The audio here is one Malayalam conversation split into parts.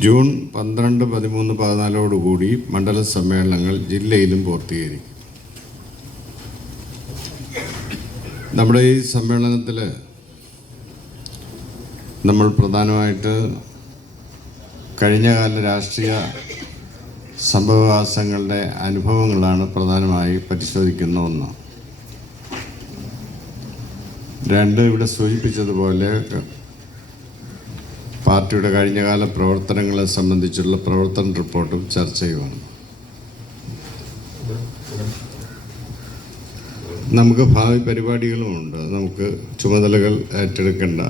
ജൂൺ 12, 13, 14 മണ്ഡല സമ്മേളനങ്ങൾ ജില്ലയിലും പൂർത്തീകരിക്കും. നമ്മുടെ ഈ സമ്മേളനത്തിൽ നമ്മൾ പ്രധാനമായിട്ട് കഴിഞ്ഞകാല രാഷ്ട്രീയ സംഭവവികാസങ്ങളുടെ അനുഭവങ്ങളാണ് പ്രധാനമായി പരിശോധിക്കുന്ന ഒന്ന്. രണ്ട്, ഇവിടെ സൂചിപ്പിച്ചതുപോലെ പാർട്ടിയുടെ കഴിഞ്ഞകാല പ്രവർത്തനങ്ങളെ സംബന്ധിച്ചുള്ള പ്രവർത്തന റിപ്പോർട്ടും ചർച്ച ചെയ്യുവാണ്. നമുക്ക് ഭാവി പരിപാടികളുമുണ്ട്, നമുക്ക് ചുമതലകൾ ഏറ്റെടുക്കേണ്ട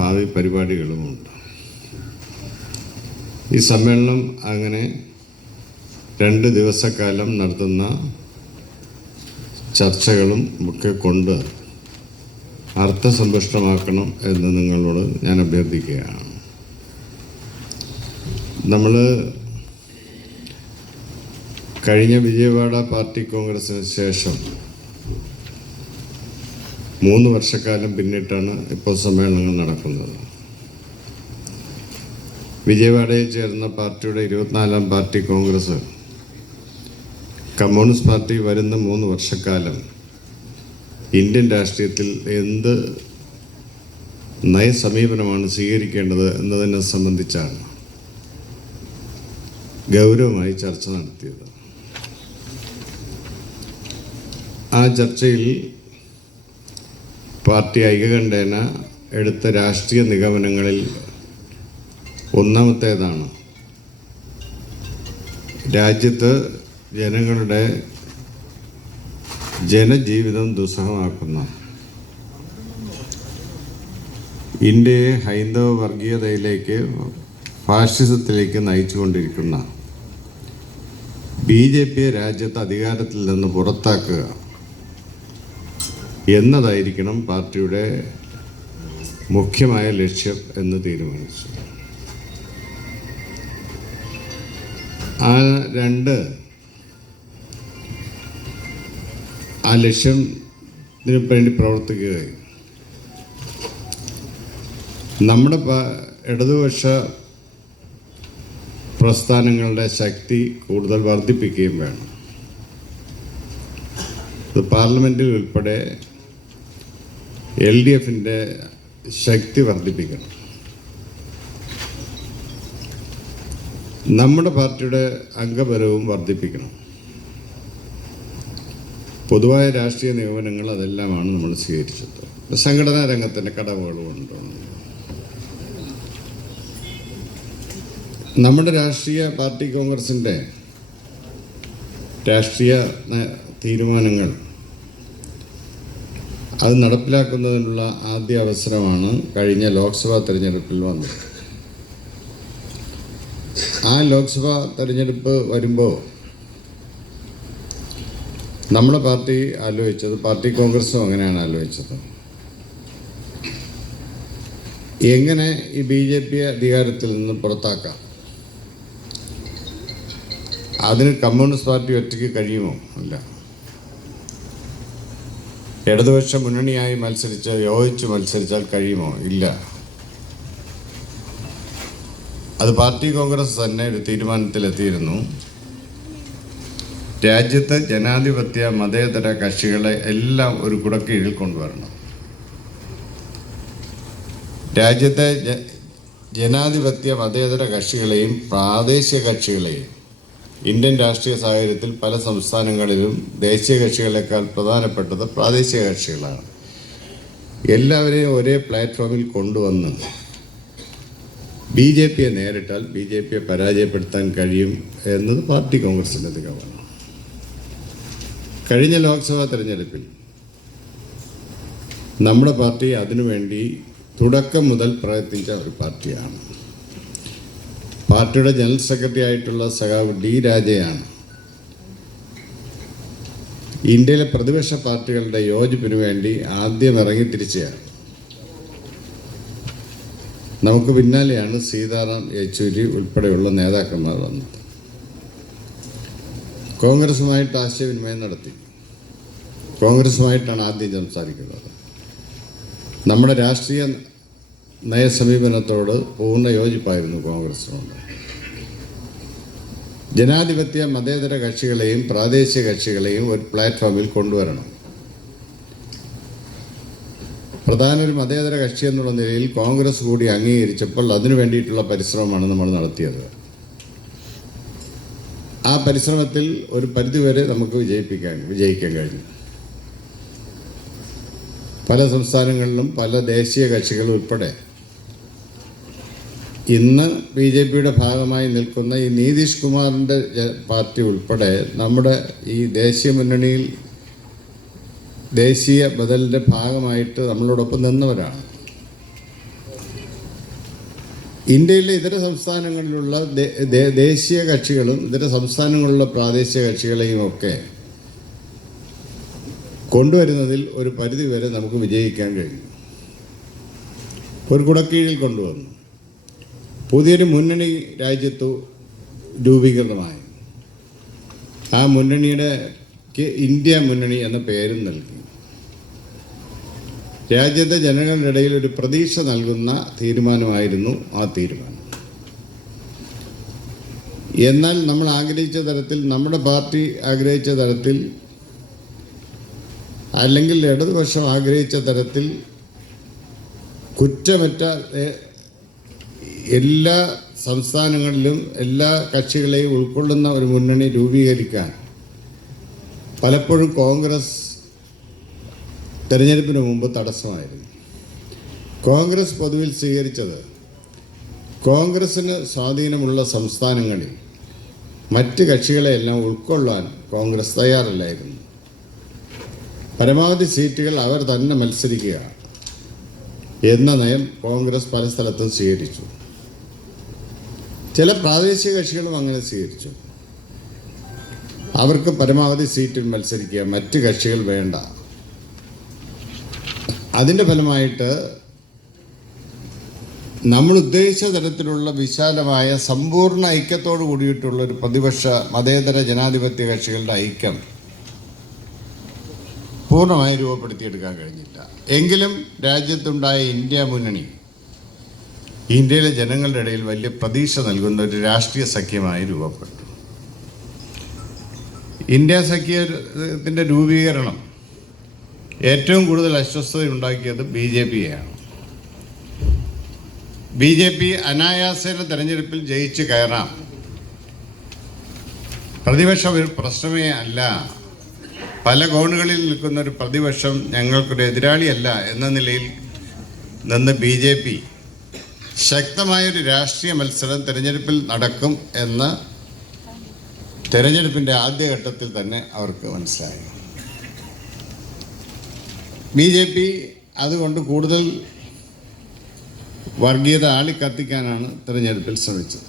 ഭാവി പരിപാടികളുമുണ്ട്. ഈ സമ്മേളനം അങ്ങനെ 2 ദിവസക്കാലം നടത്തുന്ന ചർച്ചകളും ഒക്കെ കൊണ്ട് അർത്ഥസമ്പുഷ്ടമാക്കണം എന്ന് നിങ്ങളോട് ഞാൻ അഭ്യർത്ഥിക്കുകയാണ്. നമ്മൾ കഴിഞ്ഞ വിജയവാഡ പാർട്ടി കോൺഗ്രസിന് ശേഷം 3 വർഷക്കാലം പിന്നിട്ടാണ് ഇപ്പോൾ സമ്മേളനങ്ങൾ നടക്കുന്നത്. വിജയവാഡയിൽ ചേർന്ന പാർട്ടിയുടെ 24ാം പാർട്ടി കോൺഗ്രസ് കമ്മ്യൂണിസ്റ്റ് പാർട്ടി വരുന്ന 3 വർഷക്കാലം ഇന്ത്യൻ രാഷ്ട്രീയത്തിൽ എന്ത് നയസമീപനമാണ് സ്വീകരിക്കേണ്ടത് എന്നതിനെ സംബന്ധിച്ചാണ് ഗൗരവമായി ചർച്ച നടത്തിയത്. ആ ചർച്ചയിൽ പാർട്ടി ഐകകണ്ഠേന എടുത്ത രാഷ്ട്രീയ നിഗമനങ്ങളിൽ ഒന്നാമത്തേതാണ് രാജ്യത്ത് ജനങ്ങളുടെ ജനജീവിതം ദുസ്സഹമാക്കുന്ന, ഇന്ത്യയെ ഹൈന്ദവ വർഗീയതയിലേക്ക്, ഫാഷിസത്തിലേക്ക് നയിച്ചുകൊണ്ടിരിക്കുന്ന BJPയെ രാജ്യത്ത് അധികാരത്തിൽ നിന്ന് പുറത്താക്കുക എന്നതായിരിക്കണം പാർട്ടിയുടെ മുഖ്യമായ ലക്ഷ്യം എന്ന് തീരുമാനിച്ചു. ആ ലക്ഷ്യത്തിന് വേണ്ടി പ്രവർത്തിക്കുകയും നമ്മുടെ ഇടതുപക്ഷ പ്രസ്ഥാനങ്ങളുടെ ശക്തി കൂടുതൽ വർദ്ധിപ്പിക്കുകയും വേണം. ഇത് പാർലമെൻറ്റിൽ ഉൾപ്പെടെ LDFൻ്റെ ശക്തി വർദ്ധിപ്പിക്കണം. നമ്മുടെ പാർട്ടിയുടെ അംഗബലവും വർദ്ധിപ്പിക്കണം. പൊതുവായ രാഷ്ട്രീയ നിഗമനങ്ങൾ അതെല്ലാമാണ് നമ്മൾ സ്വീകരിച്ചത്. സംഘടനാ രംഗത്തിൻ്റെ കടവുകളുമുണ്ട്. നമ്മുടെ രാഷ്ട്രീയ പാർട്ടി കോൺഗ്രസിൻ്റെ രാഷ്ട്രീയ തീരുമാനങ്ങൾ അത് നടപ്പിലാക്കുന്നതിനുള്ള ആദ്യ അവസരമാണ് കഴിഞ്ഞ ലോക്സഭാ തെരഞ്ഞെടുപ്പിൽ വന്നത്. ആ ലോക്സഭാ തെരഞ്ഞെടുപ്പ് വരുമ്പോൾ നമ്മുടെ പാർട്ടി ആലോചിച്ചത്, പാർട്ടി കോൺഗ്രസും അങ്ങനെയാണ് ആലോചിച്ചത്, എങ്ങനെ ഈ BJPയെ അധികാരത്തിൽ നിന്ന് പുറത്താക്കാം. അതിന് കമ്മ്യൂണിസ്റ്റ് പാർട്ടി ഒറ്റയ്ക്ക് കഴിയുമോ? ഇല്ല. ഇടതുപക്ഷ മുന്നണിയായി യോജിച്ച് മത്സരിച്ചാൽ കഴിയുമോ? ഇല്ല. അത് പാർട്ടി കോൺഗ്രസ് തന്നെ ഒരു തീരുമാനത്തിലെത്തിയിരുന്നു. രാജ്യത്ത് ജനാധിപത്യ മതേതര കക്ഷികളെ എല്ലാം ഒരു കുടക്കീഴിൽ കൊണ്ടുവരണം. രാജ്യത്തെ ജനാധിപത്യ മതേതര കക്ഷികളെയും പ്രാദേശിക കക്ഷികളെയും, ഇന്ത്യൻ രാഷ്ട്രീയ സാഹചര്യത്തിൽ പല സംസ്ഥാനങ്ങളിലും ദേശീയ കക്ഷികളെക്കാൾ പ്രധാനപ്പെട്ടത് പ്രാദേശിക കക്ഷികളാണ്. എല്ലാവരെയും ഒരേ പ്ലാറ്റ്ഫോമിൽ കൊണ്ടുവന്ന് BJPയെ നേരിട്ടാൽ BJPയെ പരാജയപ്പെടുത്താൻ കഴിയും എന്നത് പാർട്ടി കോൺഗ്രസിൻ്റെ നിഗമനമാണ്. കഴിഞ്ഞ ലോക്സഭാ തെരഞ്ഞെടുപ്പിൽ നമ്മുടെ പാർട്ടി അതിനുവേണ്ടി തുടക്കം മുതൽ പ്രയത്നിച്ച ഒരു പാർട്ടിയാണ്. പാർട്ടിയുടെ ജനറൽ സെക്രട്ടറി ആയിട്ടുള്ള സഖാവ് D. രാജയാണ് ഇന്ത്യയിലെ പ്രതിപക്ഷ പാർട്ടികളുടെ യോജിപ്പിനു വേണ്ടി ആദ്യം ഇറങ്ങിത്തിരിച്ചയാണ്. നമുക്ക് പിന്നാലെയാണ് സീതാറാം യെച്ചൂരി ഉൾപ്പെടെയുള്ള നേതാക്കന്മാർ വന്നത്. കോൺഗ്രസുമായിട്ട് ആശയവിനിമയം നടത്തി. കോൺഗ്രസുമായിട്ടാണ് ആദ്യം സംസാരിക്കുന്നത്. നമ്മുടെ രാഷ്ട്രീയ നയസമീപനത്തോട് പൂർണ്ണ യോജിപ്പായിരുന്നു കോൺഗ്രസിനുണ്ട്. ജനാധിപത്യ മതേതര കക്ഷികളെയും പ്രാദേശിക കക്ഷികളെയും ഒരു പ്ലാറ്റ്ഫോമിൽ കൊണ്ടുവരണം. പ്രധാന ഒരു മതേതര കക്ഷി എന്നുള്ള നിലയിൽ കോൺഗ്രസ് കൂടി അംഗീകരിച്ചപ്പോൾ അതിനു വേണ്ടിയിട്ടുള്ള പരിശ്രമമാണ് നമ്മൾ നടത്തിയത്. ആ പരിശ്രമത്തിൽ ഒരു പരിധിവരെ നമുക്ക് വിജയിക്കാൻ കഴിഞ്ഞു. പല സംസ്ഥാനങ്ങളിലും പല ദേശീയ കക്ഷികൾ ഉൾപ്പെടെ ഇന്ന് BJPയുടെ ഭാഗമായി നിൽക്കുന്ന ഈ നിതീഷ് കുമാറിൻ്റെ പാർട്ടി ഉൾപ്പെടെ നമ്മുടെ ഈ ദേശീയ മുന്നണിയിൽ ദേശീയ ബദലിൻ്റെ ഭാഗമായിട്ട് നമ്മളോടൊപ്പം നിന്നവരാണ്. ഇന്ത്യയിലെ ഇതര സംസ്ഥാനങ്ങളിലുള്ള ദേശീയ കക്ഷികളും ഇതര സംസ്ഥാനങ്ങളിലുള്ള പ്രാദേശിക കക്ഷികളെയും ഒക്കെ കൊണ്ടുവരുന്നതിൽ ഒരു പരിധി വരെ നമുക്ക് വിജയിക്കാൻ കഴിഞ്ഞു. ഒരു കുടക്കീഴിൽ കൊണ്ടുവന്നു. പുതിയൊരു മുന്നണി രാജ്യത്ത് രൂപീകൃതമായി. ആ മുന്നണിയുടെ ഇന്ത്യ മുന്നണി എന്ന പേരും നൽകി. രാജ്യത്തെ ജനങ്ങളുടെ ഇടയിൽ ഒരു പ്രതീക്ഷ നൽകുന്ന തീരുമാനമായിരുന്നു ആ തീരുമാനം. എന്നാൽ നമ്മൾ ആഗ്രഹിച്ച തരത്തിൽ, നമ്മുടെ പാർട്ടി ആഗ്രഹിച്ച തരത്തിൽ, അല്ലെങ്കിൽ ഇടതുപക്ഷം ആഗ്രഹിച്ച തരത്തിൽ കുറ്റമറ്റ എല്ലാ സംസ്ഥാനങ്ങളിലും എല്ലാ കക്ഷികളെയും ഉൾക്കൊള്ളുന്ന ഒരു മുന്നണി രൂപീകരിക്കാൻ പലപ്പോഴും കോൺഗ്രസ് തെരഞ്ഞെടുപ്പിന് മുമ്പ് തടസ്സമായിരുന്നു. കോൺഗ്രസ് പൊതുവിൽ സ്വീകരിച്ചത്, കോൺഗ്രസ്സിന് സ്വാധീനമുള്ള സംസ്ഥാനങ്ങളിൽ മറ്റ് കക്ഷികളെയെല്ലാം ഉൾക്കൊള്ളാൻ കോൺഗ്രസ് തയ്യാറല്ലായിരുന്നു. പരമാവധി സീറ്റുകൾ അവർ തന്നെ മത്സരിക്കുക എന്ന നയം കോൺഗ്രസ് പല സ്ഥലത്തും സ്വീകരിച്ചു. ചില പ്രാദേശിക കക്ഷികളും അങ്ങനെ സ്വീകരിച്ചു. അവർക്ക് പരമാവധി സീറ്റിൽ മത്സരിക്കുക, മറ്റ് കക്ഷികൾ വേണ്ട. അതിൻ്റെ ഫലമായിട്ട് നമ്മൾ ഉദ്ദേശിച്ച തരത്തിലുള്ള വിശാലമായ സമ്പൂർണ്ണ ഐക്യത്തോടു കൂടിയിട്ടുള്ള ഒരു പ്രതിപക്ഷ മതേതര ജനാധിപത്യ കക്ഷികളുടെ ഐക്യം പൂർണ്ണമായി രൂപപ്പെടുത്തിയെടുക്കാൻ കഴിഞ്ഞില്ല. എങ്കിലും രാജ്യത്തുണ്ടായ ഇന്ത്യ മുന്നണി ഇന്ത്യയിലെ ജനങ്ങളുടെ ഇടയിൽ വലിയ പ്രതീക്ഷ നൽകുന്ന ഒരു രാഷ്ട്രീയ സഖ്യമായി രൂപപ്പെട്ടു. ഇന്ത്യ സഖ്യത്തിൻ്റെ രൂപീകരണം ഏറ്റവും കൂടുതൽ അസ്വസ്ഥതയുണ്ടാക്കിയത് BJPയാണ്. BJP അനായാസേന തെരഞ്ഞെടുപ്പിൽ ജയിച്ച് കയറാം, പ്രതിപക്ഷം ഒരു പ്രശ്നമേ അല്ല, പല കോണുകളിൽ നിൽക്കുന്ന ഒരു പ്രതിപക്ഷം ഞങ്ങൾക്കൊരു എതിരാളിയല്ല എന്ന നിലയിൽ നിന്ന് BJP ശക്തമായൊരു രാഷ്ട്രീയ മത്സരം തെരഞ്ഞെടുപ്പിൽ നടക്കും എന്ന് തെരഞ്ഞെടുപ്പിൻ്റെ ആദ്യഘട്ടത്തിൽ തന്നെ അവർക്ക് മനസ്സിലായി. BJP അതുകൊണ്ട് കൂടുതൽ വർഗീയത ആളിക്കത്തിക്കാനാണ് തെരഞ്ഞെടുപ്പിൽ ശ്രമിച്ചത്.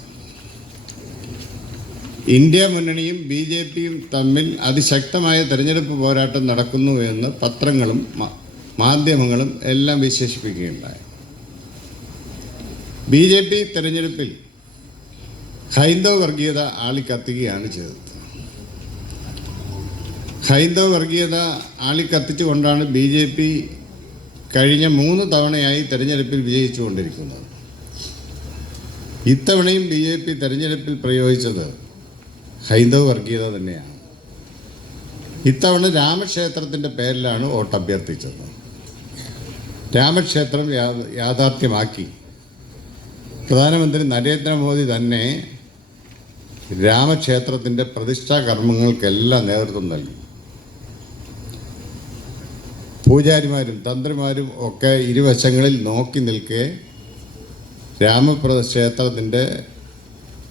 ഇന്ത്യ മുന്നണിയും BJPയും തമ്മിൽ അതിശക്തമായ തെരഞ്ഞെടുപ്പ് പോരാട്ടം നടക്കുന്നു എന്ന് പത്രങ്ങളും മാധ്യമങ്ങളും എല്ലാം വിശേഷിപ്പിക്കുകയുണ്ടായി. BJP തെരഞ്ഞെടുപ്പിൽ ഹൈന്ദവ വർഗീയത ആളിക്കത്തുകയാണ് ചെയ്തത്. ഹൈന്ദവ വർഗീയത ആളിക്കത്തിച്ചുകൊണ്ടാണ് BJP കഴിഞ്ഞ 3 തവണയായി തെരഞ്ഞെടുപ്പിൽ വിജയിച്ചുകൊണ്ടിരിക്കുന്നത്. ഇത്തവണയും BJP തെരഞ്ഞെടുപ്പിൽ പ്രയോഗിച്ചത് ഹൈന്ദവ വർഗീയത തന്നെയാണ്. ഇത്തവണ രാമക്ഷേത്രത്തിൻ്റെ പേരിലാണ് വോട്ട് അഭ്യർത്ഥിച്ചത്. രാമക്ഷേത്രം യാഥാർത്ഥ്യമാക്കി പ്രധാനമന്ത്രി നരേന്ദ്രമോദി തന്നെ രാമക്ഷേത്രത്തിൻ്റെ പ്രതിഷ്ഠാ കർമ്മങ്ങൾക്കെല്ലാം നേതൃത്വം നൽകി. പൂജാരിമാരും തന്ത്രിമാരും ഒക്കെ ഇരുവശങ്ങളിൽ നോക്കി നിൽക്കെ രാമക്ഷേത്രത്തിൻ്റെ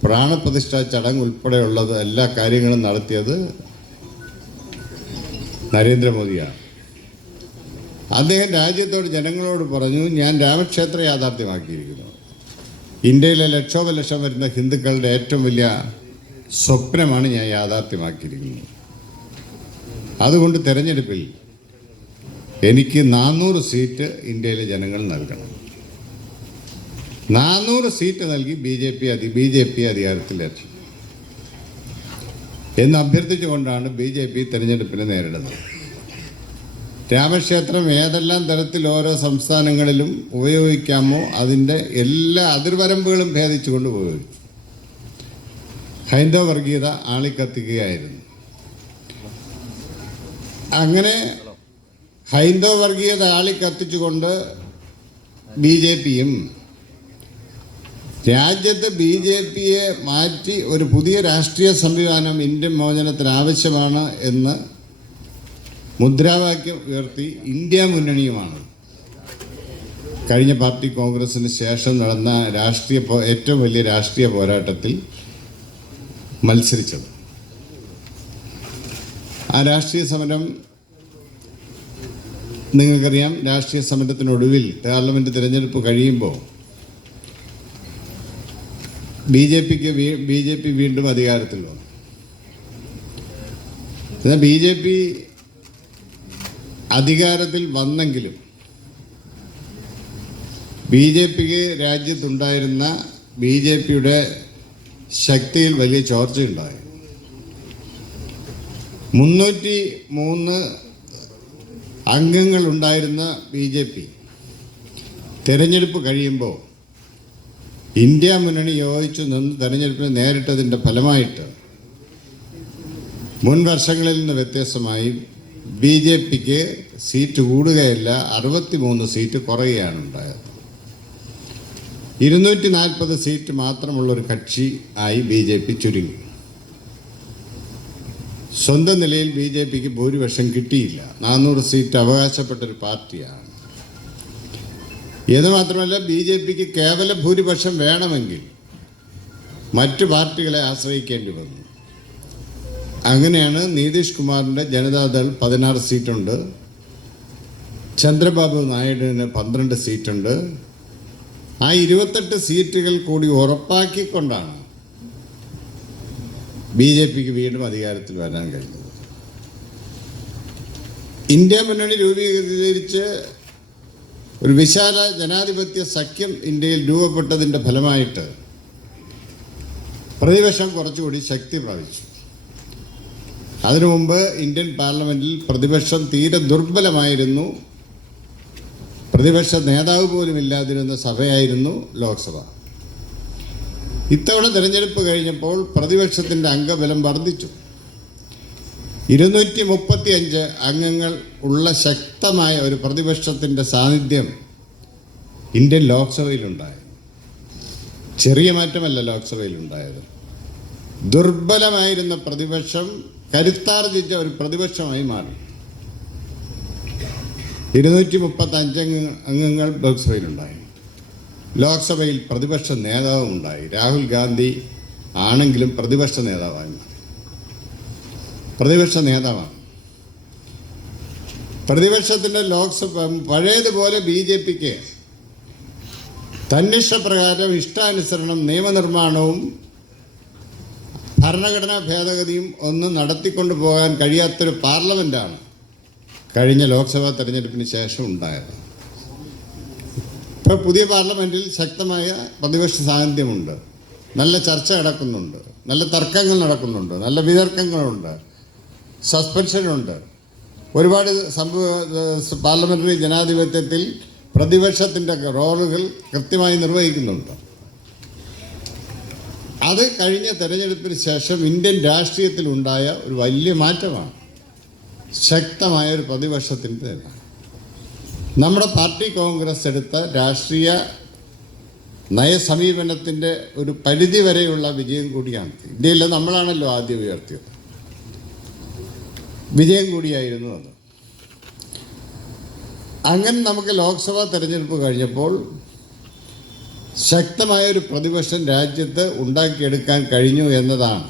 പ്രാണപ്രതിഷ്ഠാ ചടങ്ങ് ഉൾപ്പെടെയുള്ളത് എല്ലാ കാര്യങ്ങളും നടത്തിയത് നരേന്ദ്രമോദിയാണ്. അദ്ദേഹം രാജ്യത്തോട് ജനങ്ങളോട് പറഞ്ഞു, ഞാൻ രാമക്ഷേത്രം യാഥാർത്ഥ്യമാക്കിയിരിക്കുന്നു. ഇന്ത്യയിലെ ലക്ഷോപലക്ഷം വരുന്ന ഹിന്ദുക്കളുടെ ഏറ്റവും വലിയ സ്വപ്നമാണ് ഞാൻ യാഥാർത്ഥ്യമാക്കിയിരിക്കുന്നത്. അതുകൊണ്ട് തെരഞ്ഞെടുപ്പിൽ എനിക്ക് 400 സീറ്റ് ഇന്ത്യയിലെ ജനങ്ങൾ നൽകണം. 400 സീറ്റ് നൽകി BJP അധികാരത്തിലെത്തി എന്ന് അഭ്യർത്ഥിച്ചുകൊണ്ടാണ് BJP തെരഞ്ഞെടുപ്പിനെ നേരിടുന്നത്. രാമക്ഷേത്രം ഏതെല്ലാം തരത്തിൽ ഓരോ സംസ്ഥാനങ്ങളിലും ഉപയോഗിക്കാമോ അതിൻ്റെ എല്ലാ അതിർവരമ്പുകളും ഭേദിച്ചുകൊണ്ട് ഉപയോഗിച്ചു. ഹൈന്ദവ വർഗീയത ആളിക്കത്തിക്കുകയായിരുന്നു. അങ്ങനെ ഹൈന്ദവ വർഗീയത ആളിക്കത്തിച്ചുകൊണ്ട് BJPയും രാജ്യത്ത് BJPയെ മാറ്റി ഒരു പുതിയ രാഷ്ട്രീയ സംവിധാനം ഇന്ത്യൻ മോചനത്തിന് ആവശ്യമാണ് എന്ന് മുദ്രാവാക്യം ഉയർത്തി ഇന്ത്യ മുന്നണിയുമാണ് കഴിഞ്ഞ പാർട്ടി കോൺഗ്രസിന് ശേഷം നടന്ന ഏറ്റവും വലിയ രാഷ്ട്രീയ പോരാട്ടത്തിൽ മത്സരിച്ചത്. ആ രാഷ്ട്രീയ സമരം നിങ്ങൾക്കറിയാം. രാഷ്ട്രീയ സമരത്തിനൊടുവിൽ പാർലമെൻറ്റ് തിരഞ്ഞെടുപ്പ് കഴിയുമ്പോൾ BJP വീണ്ടും അധികാരത്തിൽ വന്നു. എന്നാൽ BJP അധികാരത്തിൽ വന്നെങ്കിലും BJPക്ക് രാജ്യത്തുണ്ടായിരുന്ന BJPയുടെ ശക്തിയിൽ വലിയ ചോർച്ചയുണ്ടായി. 303 അംഗങ്ങളുണ്ടായിരുന്ന BJP തെരഞ്ഞെടുപ്പ് കഴിയുമ്പോൾ ഇന്ത്യ മുന്നണി യോജിച്ചു നിന്ന് തെരഞ്ഞെടുപ്പിനെ നേരിട്ടതിൻ്റെ ഫലമായിട്ട് മുൻ വർഷങ്ങളിൽ നിന്ന് വ്യത്യസ്തമായി BJPക്ക് സീറ്റ് കൂടുകയല്ല, 63 സീറ്റ് കുറയുകയാണ് ഉണ്ടായത്. 240 സീറ്റ് മാത്രമുള്ളൊരു കക്ഷി ആയി BJP ചുരുങ്ങി. സ്വന്തം നിലയിൽ BJPക്ക് ഭൂരിപക്ഷം കിട്ടിയില്ല. 400 സീറ്റ് അവകാശപ്പെട്ടൊരു പാർട്ടിയാണ്. ഇത് മാത്രമല്ല, BJPക്ക് കേവല ഭൂരിപക്ഷം വേണമെങ്കിൽ മറ്റു പാർട്ടികളെ ആശ്രയിക്കേണ്ടി വന്നു. അങ്ങനെയാണ് നിതീഷ് കുമാറിൻ്റെ ജനതാദൾ 16 സീറ്റുണ്ട്, ചന്ദ്രബാബു നായിഡുവിന് 12 സീറ്റുണ്ട്. ആ 28 സീറ്റുകൾ കൂടി ഉറപ്പാക്കിക്കൊണ്ടാണ് BJPക്ക് വീണ്ടും അധികാരത്തിൽ വരാൻ കഴിഞ്ഞത്. ഇന്ത്യ മുന്നണി രൂപീകരിച്ച് ഒരു വിശാല ജനാധിപത്യ സഖ്യം ഇന്ത്യയിൽ രൂപപ്പെട്ടതിൻ്റെ ഫലമായിട്ട് പ്രതിപക്ഷം കുറച്ചുകൂടി ശക്തി പ്രാപിച്ചു. അതിനു മുമ്പ് ഇന്ത്യൻ പാർലമെൻറ്റിൽ പ്രതിപക്ഷം തീരെ ദുർബലമായിരുന്നു. പ്രതിപക്ഷ നേതാവ് പോലും ഇല്ലാതിരുന്ന സഭയായിരുന്നു ലോക്സഭ. ഇത്തവണ തിരഞ്ഞെടുപ്പ് കഴിഞ്ഞപ്പോൾ പ്രതിപക്ഷത്തിൻ്റെ അംഗബലം വർദ്ധിച്ചു. 235 അംഗങ്ങൾ ഉള്ള ശക്തമായ ഒരു പ്രതിപക്ഷത്തിൻ്റെ സാന്നിധ്യം ഇന്ത്യൻ ലോക്സഭയിലുണ്ടായി. ചെറിയ മാറ്റമല്ല ലോക്സഭയിലുണ്ടായത്. ദുർബലമായിരുന്ന പ്രതിപക്ഷം കരുത്താർജിച്ച ഒരു പ്രതിപക്ഷമായി മാറി. 235 അംഗങ്ങൾ ലോക്സഭയിലുണ്ടായി. ലോക്സഭയിൽ പ്രതിപക്ഷ നേതാവും ഉണ്ടായി. രാഹുൽ ഗാന്ധി ആണെങ്കിലും പ്രതിപക്ഷ നേതാവായി മാറി. പ്രതിപക്ഷ നേതാവാണ്. പ്രതിപക്ഷത്തിൻ്റെ ലോക്സഭ പഴയതുപോലെ BJPക്ക് തന്നിഷ്ടപ്രകാരം ഇഷ്ടാനുസരണം നിയമനിർമ്മാണവും ഭരണഘടനാ ഭേദഗതിയും ഒന്നും നടത്തിക്കൊണ്ടു പോകാൻ കഴിയാത്തൊരു പാർലമെൻറ്റാണ് കഴിഞ്ഞ ലോക്സഭാ തെരഞ്ഞെടുപ്പിന് ശേഷം ഉണ്ടായത്. ഇപ്പോൾ പുതിയ പാർലമെൻറ്റിൽ ശക്തമായ പ്രതിപക്ഷ സാന്നിധ്യമുണ്ട്. നല്ല ചർച്ച നടക്കുന്നുണ്ട്, നല്ല തർക്കങ്ങൾ നടക്കുന്നുണ്ട്, നല്ല വിതർക്കങ്ങളുണ്ട്, സസ്പെൻഷനുണ്ട്. ഒരുപാട് പാർലമെൻ്ററി ജനാധിപത്യത്തിൽ പ്രതിപക്ഷത്തിൻ്റെ റോളുകൾ കൃത്യമായി നിർവഹിക്കുന്നുണ്ട്. അത് കഴിഞ്ഞ തെരഞ്ഞെടുപ്പിന് ശേഷം ഇന്ത്യൻ രാഷ്ട്രീയത്തിലുണ്ടായ ഒരു വലിയ മാറ്റമാണ്. ശക്തമായ ഒരു പ്രതിപക്ഷത്തിൻ്റെ നമ്മുടെ പാർട്ടി കോൺഗ്രസ് എടുത്ത രാഷ്ട്രീയ നയസമീപനത്തിൻ്റെ ഒരു പരിധി വരെയുള്ള വിജയം കൂടിയാണ്. ഇന്ത്യയിൽ നമ്മളാണല്ലോ ആദ്യം ഉയർത്തിയത്. വിജയം കൂടിയായിരുന്നു അത്. അങ്ങനെ നമുക്ക് ലോക്സഭാ തെരഞ്ഞെടുപ്പ് കഴിഞ്ഞപ്പോൾ ശക്തമായൊരു പ്രതിപക്ഷം രാജ്യത്ത് ഉണ്ടാക്കിയെടുക്കാൻ കഴിഞ്ഞു എന്നതാണ്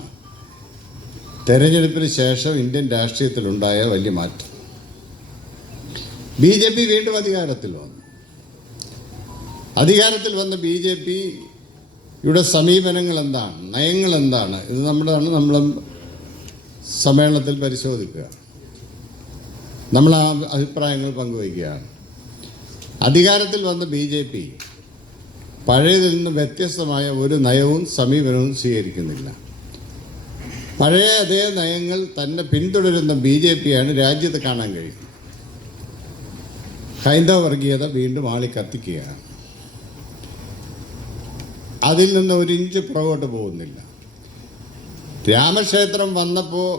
തെരഞ്ഞെടുപ്പിന് ശേഷം ഇന്ത്യൻ രാഷ്ട്രീയത്തിലുണ്ടായ വലിയ മാറ്റം. BJP വീണ്ടും അധികാരത്തിൽ വന്നു. അധികാരത്തിൽ വന്ന BJPയുടെ സമീപനങ്ങൾ എന്താണ്, നയങ്ങൾ എന്താണ്, ഇത് നമ്മൾ സമ്മേളനത്തിൽ പരിശോധിക്കുക. നമ്മൾ ആ അഭിപ്രായങ്ങൾ പങ്കുവയ്ക്കുകയാണ്. അധികാരത്തിൽ വന്ന BJP പഴയതിൽ നിന്ന് വ്യത്യസ്തമായ ഒരു നയവും സമീപനവും സ്വീകരിക്കുന്നില്ല. പഴയ അതേ നയങ്ങൾ തന്നെ പിന്തുടരുന്ന BJPയാണ് രാജ്യത്ത് കാണാൻ കഴിയുന്നത്. ഹൈന്ദവ വർഗീയത വീണ്ടും ആളിക്കത്തിക്കുകയാണ്. അതിൽ നിന്ന് ഒരു ഇഞ്ച് പുറകോട്ട് പോകുന്നില്ല. രാമക്ഷേത്രം വന്നപ്പോൾ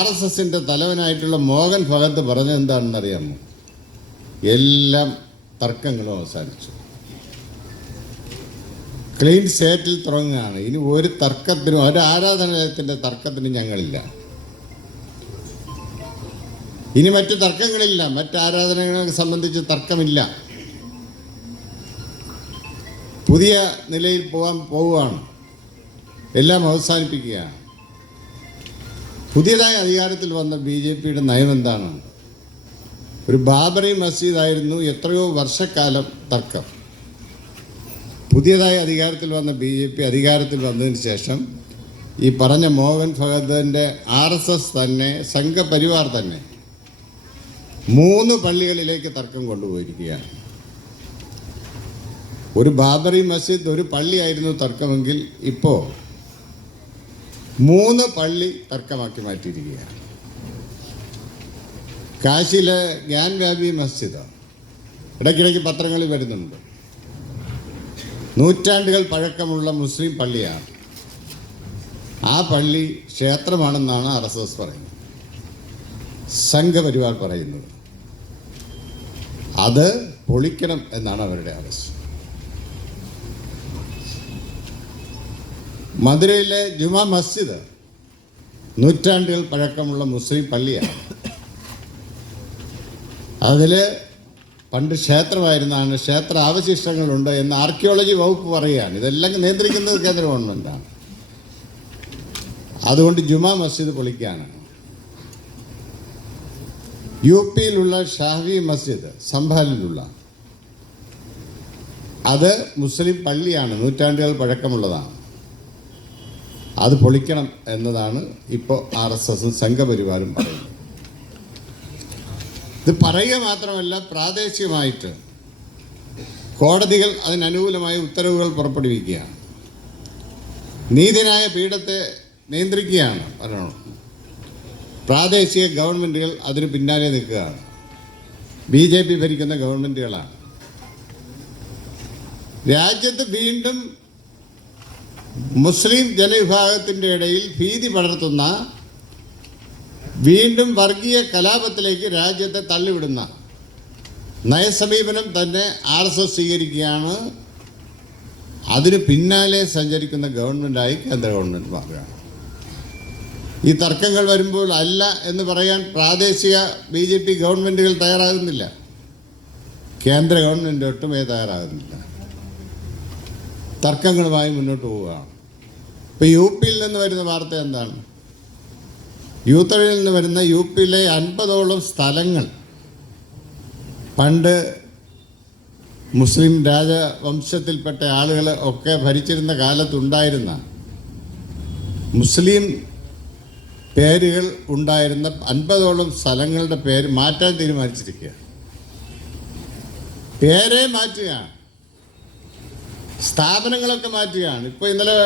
RSSൻ്റെ തലവനായിട്ടുള്ള മോഹൻ ഭഗത് പറഞ്ഞത് എന്താണെന്ന് അറിയാമോ? എല്ലാം തർക്കങ്ങളും അവസാനിച്ചു, ക്ലീൻ സ്റ്റേറ്റിൽ തുടങ്ങുകയാണ്. ഇനി ഒരു തർക്കത്തിനും, ഒരു ആരാധനാലയത്തിൻ്റെ തർക്കത്തിനും ഞങ്ങളില്ല. ഇനി മറ്റു തർക്കങ്ങളില്ല, മറ്റ് ആരാധനകളെ സംബന്ധിച്ച് തർക്കമില്ല. പുതിയ നിലയിൽ പോവുകയാണ്, എല്ലാം അവസാനിപ്പിക്കുകയാണ്. പുതിയതായി അധികാരത്തിൽ വന്ന BJPയുടെ നയം എന്താണ്? ഒരു ബാബറി മസ്ജിദായിരുന്നു എത്രയോ വർഷക്കാലം തർക്കം. പുതിയതായി അധികാരത്തിൽ വന്ന BJP അധികാരത്തിൽ വന്നതിന് ശേഷം ഈ പറഞ്ഞ മോഹൻ ഭഗവതിൻ്റെ RSS തന്നെ, സംഘപരിവാർ തന്നെ 3 പള്ളികളിലേക്ക് തർക്കം കൊണ്ടുപോയിരിക്കുകയാണ്. ഒരു ബാബറി മസ്ജിദ്, ഒരു പള്ളിയായിരുന്നു തർക്കമെങ്കിൽ ഇപ്പോൾ 3 പള്ളി തർക്കമാക്കി മാറ്റിയിരിക്കുകയാണ്. കാശിയിലെ ഗ്യാൻവാബി മസ്ജിദ് ഇടയ്ക്കിടയ്ക്ക് പത്രങ്ങളിൽ വരുന്നുണ്ട്. നൂറ്റാണ്ടുകൾ പഴക്കമുള്ള മുസ്ലിം പള്ളിയാണ്. ആ പള്ളി ക്ഷേത്രമാണെന്നാണ് RSS പറയുന്നത്, സംഘപരിവാർ പറയുന്നത്. അത് പൊളിക്കണം എന്നാണ് അവരുടെ ആവശ്യം. മധുരയിലെ ജുമാ മസ്ജിദ് നൂറ്റാണ്ടുകൾ പഴക്കമുള്ള മുസ്ലിം പള്ളിയാണ്. അതിൽ പണ്ട് ക്ഷേത്രമായിരുന്നാണ്, ക്ഷേത്ര അവശിഷ്ടങ്ങളുണ്ട് എന്ന് ആർക്കിയോളജി വകുപ്പ് പറയുകയാണ്. ഇതെല്ലാം നിയന്ത്രിക്കുന്നത് കേന്ദ്ര ഗവൺമെൻറ്റാണ്. അതുകൊണ്ട് ജുമാ മസ്ജിദ് പൊളിക്കാനാണ്. UPയിലുള്ള ഷാഫി മസ്ജിദ് സംഭാലിലുള്ള, അത് മുസ്ലിം പള്ളിയാണ്, നൂറ്റാണ്ടുകൾ പഴക്കമുള്ളതാണ്. അത് പൊളിക്കണം എന്നതാണ് ഇപ്പോൾ RSSും സംഘപരിവാരും പറയുന്നത്. ഇത് പറയുക മാത്രമല്ല, പ്രാദേശികമായിട്ട് കോടതികൾ അതിനനുകൂലമായ ഉത്തരവുകൾ പുറപ്പെടുവിക്കുകയാണ്. നീതിന്യായ പീഠത്തെ നിയന്ത്രിക്കുകയാണ് ഭരണം. പ്രാദേശിക ഗവൺമെൻറ്റുകൾ അതിന് പിന്നാലെ നിൽക്കുകയാണ്. BJP ഭരിക്കുന്ന ഗവൺമെൻറ്റുകളാണ്. രാജ്യത്ത് വീണ്ടും മുസ്ലിം ജനവിഭാഗത്തിൻ്റെ ഇടയിൽ ഭീതി പടർത്തുന്ന, വീണ്ടും വർഗീയ കലാപത്തിലേക്ക് രാജ്യത്തെ തള്ളിവിടുന്ന നയസമീപനം തന്നെ RSS സ്വീകരിക്കുകയാണ്. അതിന് പിന്നാലെ സഞ്ചരിക്കുന്ന ഗവൺമെൻറ്റായി കേന്ദ്ര ഗവൺമെൻറ് മാറുകയാണ്. ഈ തർക്കങ്ങൾ വരുമ്പോൾ അല്ല എന്ന് പറയാൻ പ്രാദേശിക BJP ഗവൺമെൻറ്റുകൾ തയ്യാറാകുന്നില്ല, കേന്ദ്ര ഗവൺമെൻറ് ഒട്ടുമേ തയ്യാറാകുന്നില്ല. തർക്കങ്ങളുമായി മുന്നോട്ട് പോവുകയാണ്. ഇപ്പോൾ UPയിൽ നിന്ന് വരുന്ന വാർത്ത എന്താണ്? യൂത്തറിൽ നിന്ന് വരുന്ന UPയിലെ 50ഓളം സ്ഥലങ്ങൾ പണ്ട് മുസ്ലിം രാജവംശത്തിൽപ്പെട്ട ആളുകൾ ഒക്കെ ഭരിച്ചിരുന്ന കാലത്തുണ്ടായിരുന്ന മുസ്ലിം പേരുകൾ ഉണ്ടായിരുന്ന 50ഓളം സ്ഥലങ്ങളുടെ പേര് മാറ്റാൻ തീരുമാനിച്ചിരിക്കുക. പേരെ മാറ്റുകയാണ്, സ്ഥാപനങ്ങളൊക്കെ മാറ്റുകയാണ്. ഇപ്പോൾ ഇന്നലെ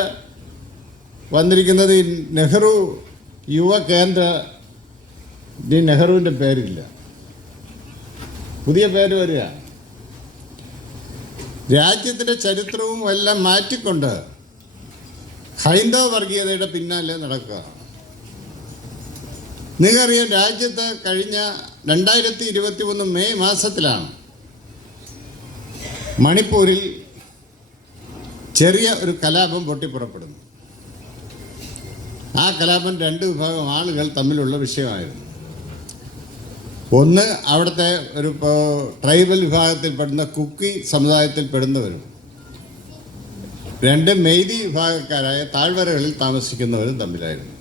വന്നിരിക്കുന്നത് ഈ നെഹ്റു യുവ കേന്ദ്ര, ഈ നെഹ്റുവിൻ്റെ പേരില്ല, പുതിയ പേര് വരിക. രാജ്യത്തിൻ്റെ ചരിത്രവും എല്ലാം മാറ്റിക്കൊണ്ട് ഹൈന്ദവ വർഗീയതയുടെ പിന്നാലെ നടക്കുക. നിങ്ങൾക്കറിയാം, രാജ്യത്ത് കഴിഞ്ഞ 2021 മെയ് മാസത്തിലാണ് മണിപ്പൂരിൽ ചെറിയ ഒരു കലാപം പൊട്ടിപ്പുറപ്പെടുന്നു. ആ കലാപം 2 വിഭാഗം ആളുകൾ തമ്മിലുള്ള വിഷയമായിരുന്നു. ഒന്ന് അവിടുത്തെ ഒരു ട്രൈബൽ വിഭാഗത്തിൽപ്പെടുന്ന കുക്കി സമുദായത്തിൽപ്പെടുന്നവരും, 2 മെയ്തി വിഭാഗക്കാരായ താഴ്വരകളിൽ താമസിക്കുന്നവരും തമ്മിലായിരുന്നു.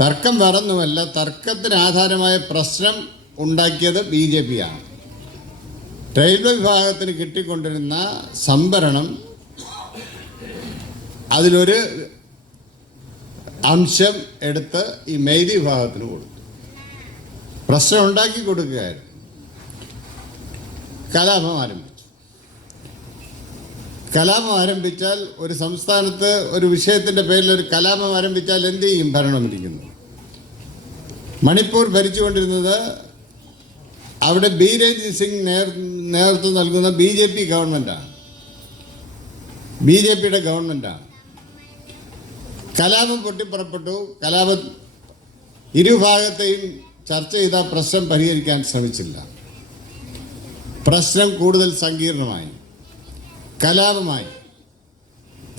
തർക്കം വേറൊന്നുമല്ല, തർക്കത്തിന് ആധാരമായ പ്രശ്നം ഉണ്ടാക്കിയത് BJPയാണ്. ട്രൈബൽ വിഭാഗത്തിന് കിട്ടിക്കൊണ്ടിരുന്ന സംവരണം അതിലൊരു അംശം എടുത്ത് ഈ മെയ്തി വിഭാഗത്തിന് കൊടുത്തു, പ്രശ്നം ഉണ്ടാക്കി കൊടുക്കുകയായിരുന്നു. കലാപം ആരംഭിച്ചു. കലാപം ആരംഭിച്ചാൽ, ഒരു സംസ്ഥാനത്ത് ഒരു വിഷയത്തിൻ്റെ പേരിൽ ഒരു കലാപം ആരംഭിച്ചാൽ എന്ത് ചെയ്യും ഭരണം ഇരിക്കുന്നു? മണിപ്പൂർ ഭരിച്ചുകൊണ്ടിരുന്നത് അവിടെ ബീരേന്ദ്ര സിംഗ് നേതൃത്വം നൽകുന്ന BJP ഗവൺമെൻറ്റാണ്, BJPയുടെ ഗവൺമെൻറ്റാണ്. കലാപം പൊട്ടിപ്പുറപ്പെട്ടു. കലാപം ഇരുഭാഗത്തെയും ചർച്ച ചെയ്ത പ്രശ്നം പരിഹരിക്കാൻ ശ്രമിച്ചില്ല. പ്രശ്നം കൂടുതൽ സങ്കീർണമായി, കലാപമായി,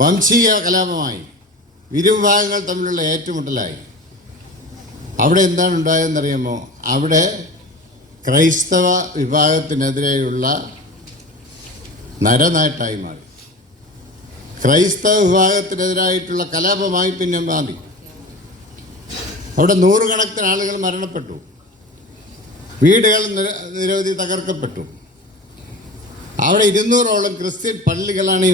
വംശീയ കലാപമായി, ഇരുഭാഗങ്ങൾ തമ്മിലുള്ള ഏറ്റുമുട്ടലായി. അവിടെ എന്താണ് ഉണ്ടായതെന്നറിയാമോ? അവിടെ ക്രൈസ്തവ വിഭാഗത്തിനെതിരെയുള്ള നരനായിട്ടായി മാറി. ക്രൈസ്തവ വിഭാഗത്തിനെതിരായിട്ടുള്ള കലാപമായി പിന്നെ മാറി. അവിടെ നൂറുകണക്കിന് ആളുകൾ മരണപ്പെട്ടു, വീടുകൾ നിരവധി തകർക്കപ്പെട്ടു. അവിടെ 200ഓളം ക്രിസ്ത്യൻ പള്ളികളാണ്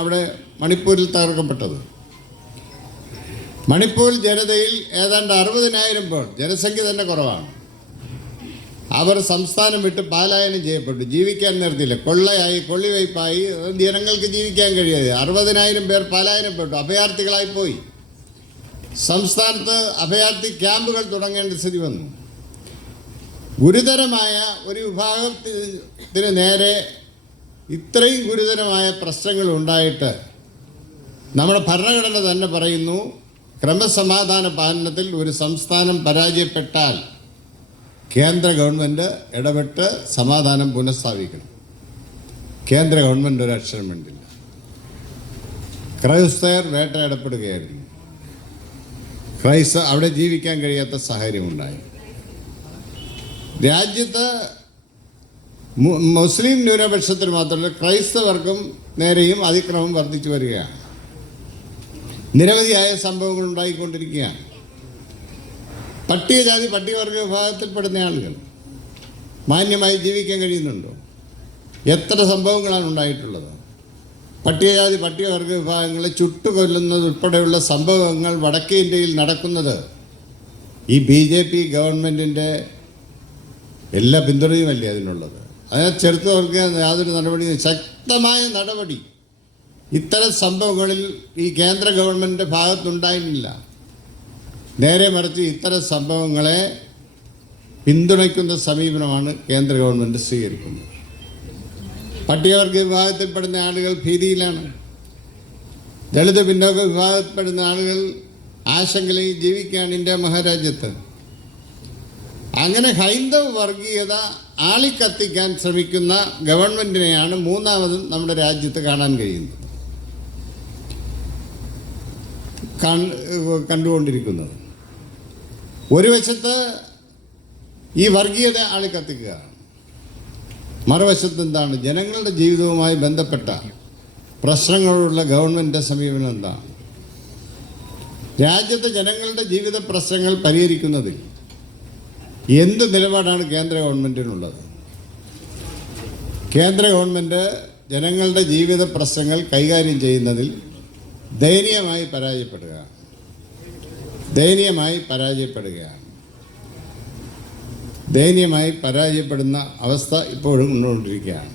അവിടെ മണിപ്പൂരിൽ തകർക്കപ്പെട്ടത്. മണിപ്പൂർ ജനതയിൽ ഏതാണ്ട് 60,000 പേർ, ജനസംഖ്യ തന്നെ കുറവാണ്, അവർ സംസ്ഥാനം വിട്ട് പലായനം ചെയ്യപ്പെട്ടു. ജീവിക്കാൻ നിർത്തിയില്ല, കൊള്ളയായി, കൊള്ളിവയ്പായി, ജനങ്ങൾക്ക് ജീവിക്കാൻ കഴിയാതെ 60,000 പേർ പലായനപ്പെട്ടു, അഭയാർത്ഥികളായി പോയി. സംസ്ഥാനത്ത് അഭയാർത്ഥി ക്യാമ്പുകൾ തുടങ്ങേണ്ട സ്ഥിതി വന്നു. ഗുരുതരമായ ഒരു വിഭാഗത്തിന് നേരെ ഇത്രയും ഗുരുതരമായ പ്രശ്നങ്ങൾ ഉണ്ടായിട്ട് നമ്മുടെ ഭരണഘടന തന്നെ പറയുന്നു, ക്രമസമാധാന പാലനത്തിൽ ഒരു സംസ്ഥാനം പരാജയപ്പെട്ടാൽ കേന്ദ്ര ഗവൺമെൻറ് ഇടപെട്ട് സമാധാനം പുനഃസ്ഥാപിക്കണം. കേന്ദ്ര ഗവൺമെൻറ് ഒരു അക്ഷരം വേണ്ടില്ല. ക്രൈസ്തവർ വേട്ടയാടപ്പെടുകയായിരുന്നു. അവിടെ ജീവിക്കാൻ കഴിയാത്ത സാഹചര്യമുണ്ടായി. രാജ്യത്ത് മുസ്ലിം ന്യൂനപക്ഷത്തിന് മാത്രമല്ല ക്രൈസ്തവർക്കും നേരെയും അതിക്രമം വർദ്ധിച്ചു വരികയാണ്. നിരവധിയായ സംഭവങ്ങൾ ഉണ്ടായിക്കൊണ്ടിരിക്കുകയാണ്. പട്ടികജാതി പട്ടികവർഗ വിഭാഗത്തിൽപ്പെടുന്ന ആളുകൾ മാന്യമായി ജീവിക്കാൻ കഴിയുന്നുണ്ടോ? എത്ര സംഭവങ്ങളാണ് ഉണ്ടായിട്ടുള്ളത്? പട്ടികജാതി പട്ടികവർഗ വിഭാഗങ്ങളെ ചുട്ടുകൊല്ലുന്നത് ഉൾപ്പെടെയുള്ള സംഭവങ്ങൾ വടക്കേ ഇന്ത്യയിൽ നടക്കുന്നത് ഈ BJP ഗവൺമെൻറ്റിൻ്റെ എല്ലാ പിന്തുണയുമല്ലേ അതിനുള്ളത്? അതിനെ ചെറുത്ത് ഓർക്കാൻ യാതൊരു നടപടിയും, ശക്തമായ നടപടി ഇത്തരം സംഭവങ്ങളിൽ ഈ കേന്ദ്ര ഗവൺമെൻറ്റിൻ്റെ ഭാഗത്തുണ്ടായിട്ടില്ല. നേരെ മറിച്ച് ഇത്തരം സംഭവങ്ങളെ പിന്തുണയ്ക്കുന്ന സമീപനമാണ് കേന്ദ്ര ഗവൺമെൻറ് സ്വീകരിക്കുന്നത്. പട്ടികവർഗ വിഭാഗത്തിൽപ്പെടുന്ന ആളുകൾ ഭീതിയിലാണ്. ദളിത് പിന്നോക്ക വിഭാഗത്തിൽപ്പെടുന്ന ആളുകൾ ആശങ്കയിൽ ജീവിക്കുകയാണ് ഇന്ത്യ മഹാരാജ്യത്ത്. അങ്ങനെ ഹൈന്ദവ വർഗീയത ആളിക്കത്തിക്കാൻ ശ്രമിക്കുന്ന ഗവൺമെൻറ്റിനെയാണ് മൂന്നാമതും നമ്മുടെ രാജ്യത്ത് കാണാൻ കഴിയുന്നത്, കണ്ടുകൊണ്ടിരിക്കുന്നത്. ഒരു വശത്ത് ഈ വർഗീയത ആളിക്കത്തിക്കുക, മറുവശത്ത് എന്താണ്? ജനങ്ങളുടെ ജീവിതവുമായി ബന്ധപ്പെട്ട പ്രശ്നങ്ങളോടുള്ള ഗവൺമെൻറ്റിൻ്റെ സമീപനം എന്താണ്? രാജ്യത്തെ ജനങ്ങളുടെ ജീവിത പ്രശ്നങ്ങൾ പരിഹരിക്കുന്നതിൽ എന്ത് നിലപാടാണ് കേന്ദ്ര ഗവൺമെൻറ്റിനുള്ളത്? കേന്ദ്ര ഗവൺമെൻറ് ജനങ്ങളുടെ ജീവിത പ്രശ്നങ്ങൾ കൈകാര്യം ചെയ്യുന്നതിൽ ദയനീയമായി പരാജയപ്പെടുന്ന അവസ്ഥ ഇപ്പോഴും കൊണ്ടുകൊണ്ടിരിക്കുകയാണ്.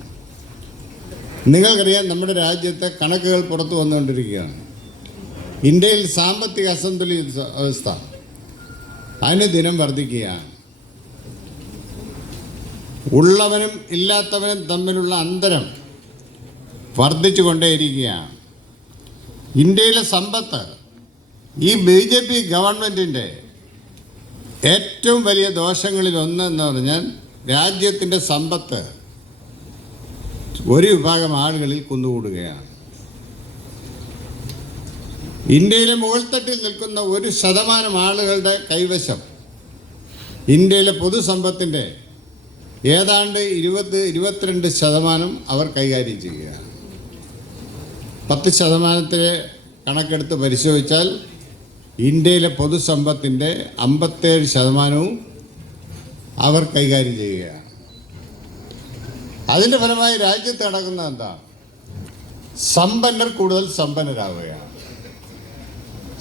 നിങ്ങൾക്കറിയാം, നമ്മുടെ രാജ്യത്തെ കണക്കുകൾ പുറത്തു വന്നുകൊണ്ടിരിക്കുകയാണ്. ഇന്ത്യയിൽ സാമ്പത്തിക അസന്തുലിത അവസ്ഥ അനുദിനം വർദ്ധിക്കുകയാണ്. ഉള്ളവനും ഇല്ലാത്തവനും തമ്മിലുള്ള അന്തരം വർദ്ധിച്ചു കൊണ്ടേയിരിക്കുകയാണ്. ഇന്ത്യയിലെ സമ്പത്ത് ഈ BJP ഗവൺമെൻറ്റിൻ്റെ ഏറ്റവും വലിയ ദോഷങ്ങളിൽ ഒന്നെന്ന് പറഞ്ഞാൽ രാജ്യത്തിൻ്റെ സമ്പത്ത് ഒരു വിഭാഗം ആളുകളിൽ കുന്നുകൂടുകയാണ്. ഇന്ത്യയിലെ മുകൾത്തട്ടിൽ നിൽക്കുന്ന 1% ആളുകളുടെ കൈവശം ഇന്ത്യയിലെ പൊതുസമ്പത്തിൻ്റെ ഏതാണ്ട് 22% അവർ കൈകാര്യം ചെയ്യുകയാണ്. 10% കണക്കെടുത്ത് പരിശോധിച്ചാൽ ഇന്ത്യയിലെ പൊതുസമ്പത്തിൻ്റെ 57% അവർ കൈകാര്യം ചെയ്യുകയാണ്. അതിൻ്റെ ഫലമായി രാജ്യത്ത് നടക്കുന്നത് എന്താ? സമ്പന്നർ കൂടുതൽ സമ്പന്നരാകുകയാണ്.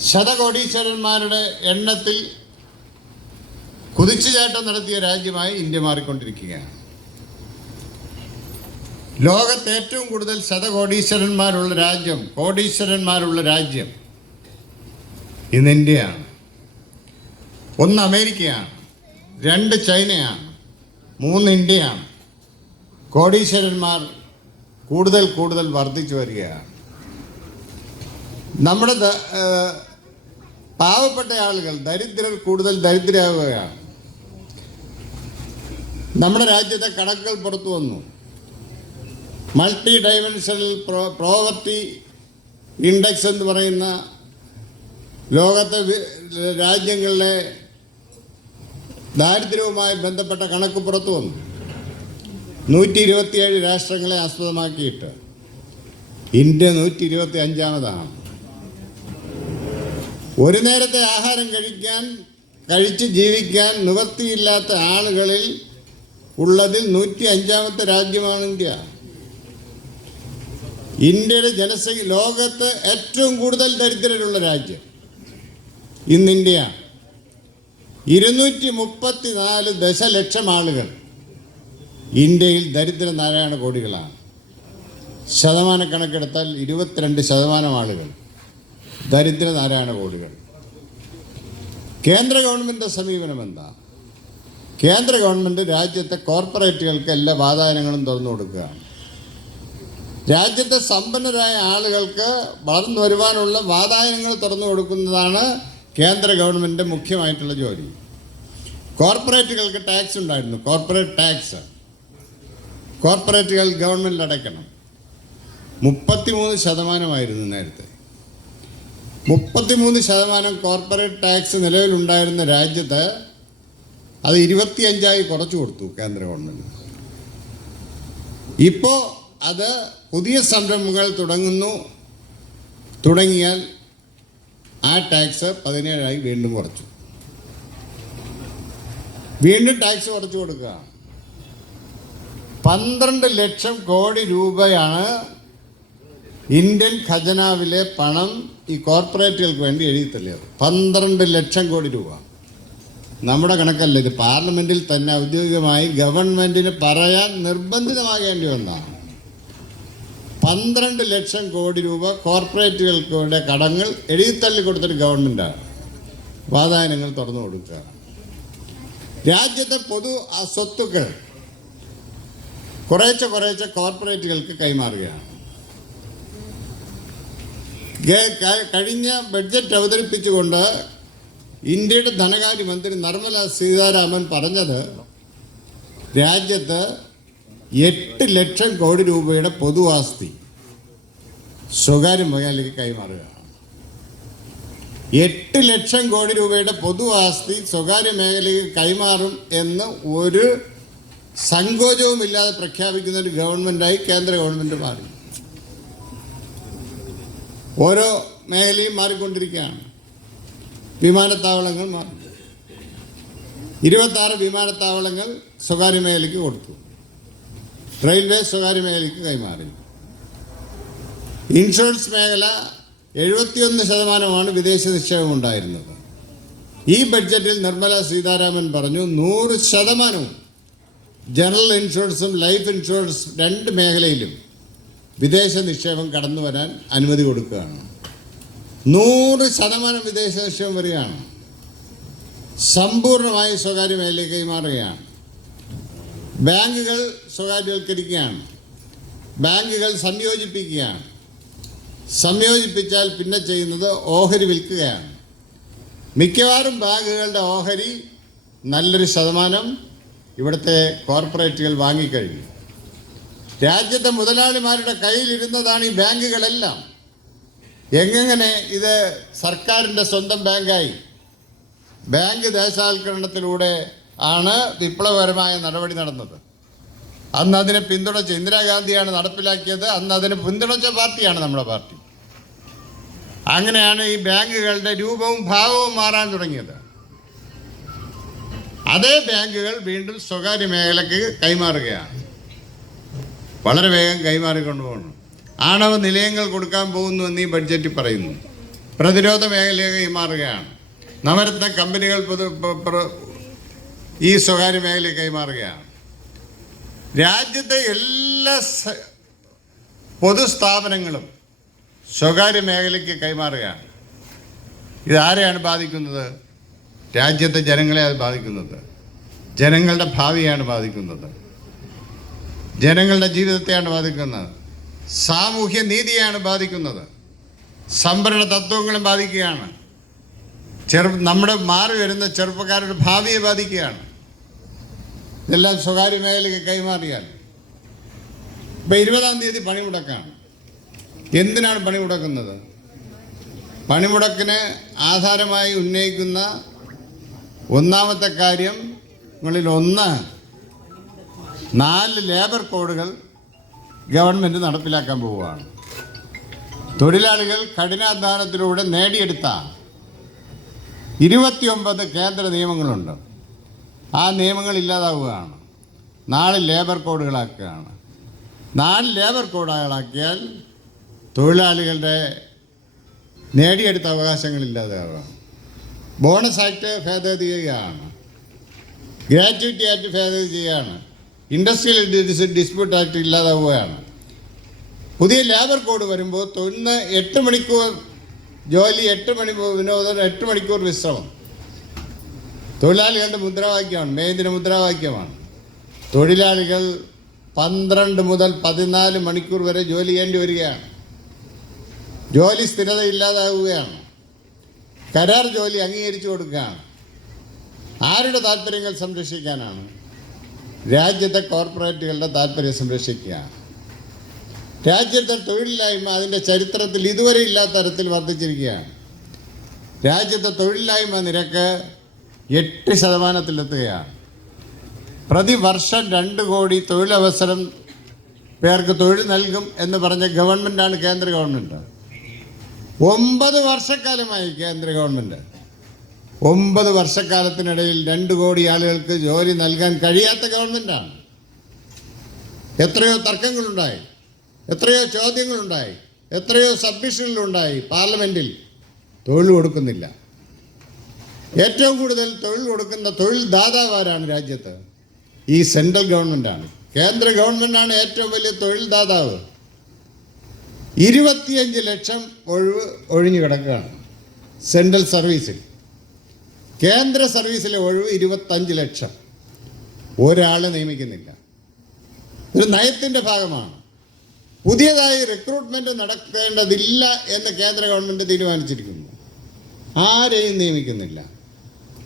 ശതകോടീശ്വരന്മാരുടെ എണ്ണത്തിൽ കുതിച്ചുചാട്ടം നടത്തിയ രാജ്യമായി ഇന്ത്യ മാറിക്കൊണ്ടിരിക്കുകയാണ്. ലോകത്ത് ഏറ്റവും കൂടുതൽ ശതകോടീശ്വരന്മാരുള്ള രാജ്യം, കോടീശ്വരന്മാരുള്ള രാജ്യം ഇന്ന് ഇന്ത്യയാണ്. 1 അമേരിക്കയാണ്, 2 ചൈനയാണ്, മൂന്ന് ഇന്ത്യയാണ്. കോടീശ്വരന്മാർ കൂടുതൽ കൂടുതൽ വർദ്ധിച്ചു വരികയാണ്. നമ്മുടെ പാവപ്പെട്ട ആളുകൾ, ദരിദ്രർ കൂടുതൽ ദരിദ്രരാകുകയാണ്. നമ്മുടെ രാജ്യത്തെ കണക്കുകൾ പുറത്തു വന്നു. മൾട്ടി ഡൈമെൻഷണൽ പ്രോവർട്ടി ഇൻഡെക്സ് എന്ന് പറയുന്ന ലോകത്തെ രാജ്യങ്ങളിലെ ദാരിദ്ര്യവുമായി ബന്ധപ്പെട്ട കണക്ക് പുറത്തു വന്നു. 127 രാഷ്ട്രങ്ങളെ ആസ്പദമാക്കിയിട്ട് ഇന്ത്യ 125-ാമതാണ്. ഒരു നേരത്തെ ആഹാരം കഴിച്ച് ജീവിക്കാൻ നിവൃത്തിയില്ലാത്ത ആളുകളിൽ ഉള്ളതിൽ 105-ാമത്തെ രാജ്യമാണ് ഇന്ത്യ. ഇന്ത്യയുടെ ജനസംഖ്യ ലോകത്ത് ഏറ്റവും കൂടുതൽ ദരിദ്രരുള്ള രാജ്യം ഇന്ന് ഇന്ത്യയാണ്. 234 ദശലക്ഷം ആളുകൾ ഇന്ത്യയിൽ ദരിദ്ര നാരായണ കോടികളാണ്. ശതമാനക്കണക്കെടുത്താൽ 22% ആളുകൾ ദരിദ്ര നാരായണ കോടികൾ. കേന്ദ്ര ഗവൺമെൻറ് സമീപനം എന്താ? കേന്ദ്ര ഗവൺമെൻറ് രാജ്യത്തെ കോർപ്പറേറ്റുകൾക്ക് എല്ലാ വാതായനങ്ങളും തുറന്നു കൊടുക്കുകയാണ്. രാജ്യത്തെ സമ്പന്നരായ ആളുകൾക്ക് വളർന്നു വരുവാനുള്ള വാതായനങ്ങൾ തുറന്നു കൊടുക്കുന്നതാണ് കേന്ദ്ര ഗവൺമെൻറ് മുഖ്യമായിട്ടുള്ള ജോലി. കോർപ്പറേറ്റുകൾക്ക് ടാക്സ് ഉണ്ടായിരുന്നു. കോർപ്പറേറ്റ് ടാക്സ് കോർപ്പറേറ്റുകൾ ഗവൺമെൻറ് അടയ്ക്കണം. 33% നേരത്തെ. 33% കോർപ്പറേറ്റ് ടാക്സ് നിലവിലുണ്ടായിരുന്ന രാജ്യത്ത് അത് 25 കുറച്ചു കൊടുത്തു കേന്ദ്ര ഗവൺമെൻറ്. ഇപ്പോൾ അത് പുതിയ സംരംഭങ്ങൾ തുടങ്ങിയാൽ ആ ടാക്സ് 17 വീണ്ടും കുറച്ചു. വീണ്ടും ടാക്സ് കുറച്ചു കൊടുക്കുക. 12 ലക്ഷം കോടി രൂപയാണ് ഇന്ത്യൻ ഖജനാവിലെ പണം ഈ കോർപ്പറേറ്റുകൾക്ക് വേണ്ടി എഴുതി തള്ളിയത്. 12 ലക്ഷം കോടി രൂപ. നമ്മുടെ കണക്കല്ല ഇത്. പാർലമെൻറ്റിൽ തന്നെ ഔദ്യോഗികമായി ഗവൺമെൻറ്റിന് പറയാൻ നിർബന്ധിതമാകേണ്ടി വന്നതാണ്. 12 ലക്ഷം കോടി രൂപ കോർപ്പറേറ്റുകൾക്കുടെ കടങ്ങൾ എഴുതിത്തള്ളി കൊടുത്തൊരു ഗവൺമെൻറ്റാണ്. വാതായനങ്ങൾ തുറന്നു കൊടുക്കുക. രാജ്യത്തെ പൊതു സ്വത്തുക്കൾ കുറേശ്ശെ കോർപ്പറേറ്റുകൾക്ക് കൈമാറുകയാണ്. കഴിഞ്ഞ ബഡ്ജറ്റ് അവതരിപ്പിച്ചുകൊണ്ട് ഇന്ത്യയുടെ ധനകാര്യമന്ത്രി നിർമ്മല സീതാരാമൻ പറഞ്ഞത് രാജ്യത്ത് 8 ലക്ഷം കോടി രൂപയുടെ പൊതു ആസ്തി സ്വകാര്യ മേഖലയ്ക്ക് കൈമാറുകയാണ്. 8 ലക്ഷം കോടി രൂപയുടെ പൊതു ആസ്തി സ്വകാര്യ മേഖലയ്ക്ക് കൈമാറും എന്ന് ഒരു സങ്കോചവുമില്ലാതെ പ്രഖ്യാപിക്കുന്ന ഒരു ഗവൺമെൻറ്റായി കേന്ദ്ര ഗവൺമെൻറ് മാറി. ഓരോ മേഖലയും മാറിക്കൊണ്ടിരിക്കുകയാണ്. വിമാനത്താവളങ്ങൾ മാറി. 26 വിമാനത്താവളങ്ങൾ സ്വകാര്യ മേഖലയ്ക്ക് കൊടുത്തു. റെയിൽവേ സ്വകാര്യ മേഖലയ്ക്ക് കൈമാറി. ഇൻഷുറൻസ് മേഖല 71% വിദേശ നിക്ഷേപം ഉണ്ടായിരുന്നത്. ഈ ബഡ്ജറ്റിൽ നിർമ്മല സീതാരാമൻ പറഞ്ഞു 100% ജനറൽ ഇൻഷുറൻസും ലൈഫ് ഇൻഷുറൻസ് 2 മേഖലയിലും വിദേശ നിക്ഷേപം കടന്നു വരാൻ അനുമതി കൊടുക്കുകയാണ്. 100% വിദേശ നിക്ഷേപം വരികയാണ്. സമ്പൂർണ്ണമായി സ്വകാര്യ മേഖലയിലേക്ക് കൈമാറുകയാണ്. ബാങ്കുകൾ സ്വകാര്യവൽക്കരിക്കുകയാണ്. ബാങ്കുകൾ സംയോജിപ്പിക്കുകയാണ്. സംയോജിപ്പിച്ചാൽ പിന്നെ ചെയ്യുന്നത് ഓഹരി വിൽക്കുകയാണ്. മിക്കവാറും ബാങ്കുകളുടെ ഓഹരി നല്ലൊരു ശതമാനം ഇവിടുത്തെ കോർപ്പറേറ്റുകൾ വാങ്ങിക്കഴിഞ്ഞു. രാജ്യത്തെ മുതലാളിമാരുടെ കയ്യിലിരുന്നതാണ് ഈ ബാങ്കുകളെല്ലാം. എങ്ങനെ ഇത് സർക്കാരിൻ്റെ സ്വന്തം ബാങ്കായി? ബാങ്ക് ദേശസാൽക്കരണത്തിലൂടെ ആണ് വിപ്ലവകരമായ നടപടി നടന്നത്. അന്ന് അതിനെ പിന്തുണച്ച ഇന്ദിരാഗാന്ധിയാണ് നടപ്പിലാക്കിയത്. അന്ന് അതിനെ പിന്തുണച്ച പാർട്ടിയാണ് നമ്മുടെ പാർട്ടി. അങ്ങനെയാണ് ഈ ബാങ്കുകളുടെ രൂപവും ഭാവവും മാറാൻ തുടങ്ങിയത്. അതേ ബാങ്കുകൾ വീണ്ടും സ്വകാര്യ മേഖലയ്ക്ക് കൈമാറുകയാണ്. വളരെ വേഗം കൈമാറിക്കൊണ്ടുപോകണം. ആണവ നിലയങ്ങൾ കൊടുക്കാൻ പോകുന്നു എന്ന് ഈ ബഡ്ജറ്റിൽ പറയുന്നു. പ്രതിരോധ മേഖലയെ കൈമാറുകയാണ്. നവരത്ന കമ്പനികൾ ഈ സ്വകാര്യ മേഖലയെ കൈമാറുകയാണ്. രാജ്യത്തെ എല്ലാ പൊതുസ്ഥാപനങ്ങളും സ്വകാര്യ മേഖലയ്ക്ക് കൈമാറുകയാണ്. ഇതാരെയാണ് ബാധിക്കുന്നത്? രാജ്യത്തെ ജനങ്ങളെ അത് ബാധിക്കുന്നത്. ജനങ്ങളുടെ ഭാവിയാണ് ബാധിക്കുന്നത്, ജനങ്ങളുടെ ജീവിതത്തെയാണ് ബാധിക്കുന്നത്, സാമൂഹ്യ നീതിയാണ് ബാധിക്കുന്നത്, സംഭരണ തത്വങ്ങളും ബാധിക്കുകയാണ്, നമ്മുടെ മാറി വരുന്ന ചെറുപ്പക്കാരുടെ ഭാവിയെ ബാധിക്കുകയാണ്. ഇതെല്ലാം സ്വകാര്യ മേഖലയ്ക്ക് കൈമാറിയാൽ ഇപ്പം 20-ാം തീയതി പണിമുടക്കാണ്. എന്തിനാണ് പണിമുടക്കുന്നത്? പണിമുടക്കിന് ആധാരമായി ഉന്നയിക്കുന്ന ഒന്നാമത്തെ കാര്യങ്ങളിൽ ഒന്ന് 4 ലേബർ കോഡുകൾ ഗവൺമെൻറ് നടപ്പിലാക്കാൻ പോവുകയാണ്. തൊഴിലാളികൾ കഠിനാധ്വാനത്തിലൂടെ നേടിയെടുത്ത 29 കേന്ദ്ര നിയമങ്ങളുണ്ട്. ആ നിയമങ്ങൾ ഇല്ലാതാവുകയാണ്. 4 ലേബർ കോഡുകളാക്കുകയാണ്. 4 ലേബർ കോഡുകളാക്കിയാൽ തൊഴിലാളികളുടെ നേടിയെടുത്ത അവകാശങ്ങൾ ഇല്ലാതാവുക. ബോണസ് ആക്ട് ഭേദഗതി ചെയ്യുകയാണ്, ഗ്രാറ്റുവിറ്റി ആക്ട് ഭേദഗതി ചെയ്യുകയാണ്, ഇൻഡസ്ട്രിയൽ ഡിസ്പ്യൂട്ട് ആക്ട് ഇല്ലാതാവുകയാണ്. പുതിയ ലേബർ കോഡ് വരുമ്പോൾ 8 മണിക്കൂർ ജോലി, 8 മണിക്കൂർ വിനോദം, 8 മണിക്കൂർ വിശ്രമം തൊഴിലാളികളുടെ മുദ്രാവാക്യമാണ്, മേദിന മുദ്രാവാക്യമാണ്. തൊഴിലാളികൾ 12 മുതൽ 14 മണിക്കൂർ വരെ ജോലി ചെയ്യേണ്ടി വരികയാണ്. ജോലി സ്ഥിരത ഇല്ലാതാവുകയാണ്. കരാർ ജോലി അംഗീകരിച്ചു കൊടുക്കുകയാണ്. ആരുടെ താല്പര്യങ്ങൾ സംരക്ഷിക്കാനാണ്? രാജ്യത്തെ കോർപ്പറേറ്റുകളുടെ താല്പര്യം സംരക്ഷിക്കുക. രാജ്യത്തെ തൊഴിലില്ലായ്മ അതിൻ്റെ ചരിത്രത്തിൽ ഇതുവരെ ഇല്ലാത്ത തരത്തിൽ വർദ്ധിച്ചിരിക്കുകയാണ്. രാജ്യത്തെ തൊഴിലില്ലായ്മ നിരക്ക് 8% പ്രതിവർഷം 2 കോടി തൊഴിലവസരം പേർക്ക് തൊഴിൽ നൽകും എന്ന് പറഞ്ഞ ഗവൺമെൻറ്റാണ് കേന്ദ്ര ഗവൺമെൻറ്. 9 വർഷക്കാലമായി കേന്ദ്ര ഗവൺമെൻറ് 9 വർഷക്കാലത്തിനിടയിൽ 2 കോടി ആളുകൾക്ക് ജോലി നൽകാൻ കഴിയാത്ത ഗവൺമെൻറ്റാണ്. എത്രയോ തർക്കങ്ങളുണ്ടായി, എത്രയോ ചോദ്യങ്ങളുണ്ടായി, എത്രയോ സബ്മിഷനുകളുണ്ടായി. പാർലമെൻറ്റിൽ തൊഴിൽ കൊടുക്കുന്നില്ല. ഏറ്റവും കൂടുതൽ തൊഴിൽ കൊടുക്കുന്ന തൊഴിൽ ദാതാവാരാണ് രാജ്യത്ത്? ഈ സെൻട്രൽ ഗവൺമെൻറ്റാണ്. കേന്ദ്ര ഗവൺമെൻറ്റാണ് ഏറ്റവും വലിയ തൊഴിൽ ദാതാവ്. 25 ലക്ഷം ഒഴിഞ്ഞു കിടക്കുകയാണ് സെൻട്രൽ സർവീസിൽ. കേന്ദ്ര സർവീസിലെ ഒഴിവ് 25 ലക്ഷം. ഒരാളെ നിയമിക്കുന്നില്ല. ഒരു നയത്തിൻ്റെ ഭാഗമാണ്. പുതിയതായി റിക്രൂട്ട്മെൻറ്റ് നടത്തേണ്ടതില്ല എന്ന് കേന്ദ്ര ഗവൺമെൻറ് തീരുമാനിച്ചിരിക്കുന്നു. ആരെയും നിയമിക്കുന്നില്ല.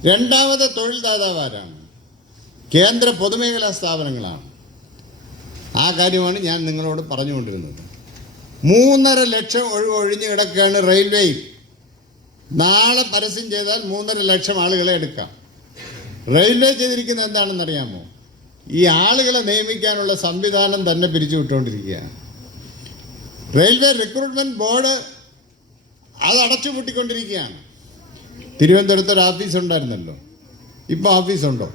രണ്ടാമത് തൊഴിൽ ദാതാവാരാണ്? കേന്ദ്ര പൊതുമേഖലാ സ്ഥാപനങ്ങളാണ്. ആ കാര്യമാണ് ഞാൻ നിങ്ങളോട് പറഞ്ഞുകൊണ്ടിരുന്നത്. 3.5 ലക്ഷം ഒഴിഞ്ഞു കിടക്കുകയാണ് റെയിൽവേയിൽ. നാളെ പരസ്യം ചെയ്താൽ 3.5 ലക്ഷം ആളുകളെ എടുക്കാം. റെയിൽവേ ചെയ്തിരിക്കുന്നത് എന്താണെന്നറിയാമോ? ഈ ആളുകളെ നിയമിക്കാനുള്ള സംവിധാനം തന്നെ പിരിച്ചുവിട്ടുകൊണ്ടിരിക്കുകയാണ്. റെയിൽവേ റിക്രൂട്ട്മെൻറ്റ് ബോർഡ് അത് അടച്ചുപൂട്ടിക്കൊണ്ടിരിക്കുകയാണ്. തിരുവനന്തപുരത്തൊരു ഓഫീസ് ഉണ്ടായിരുന്നല്ലോ, ഇപ്പോൾ ഓഫീസുണ്ടോ?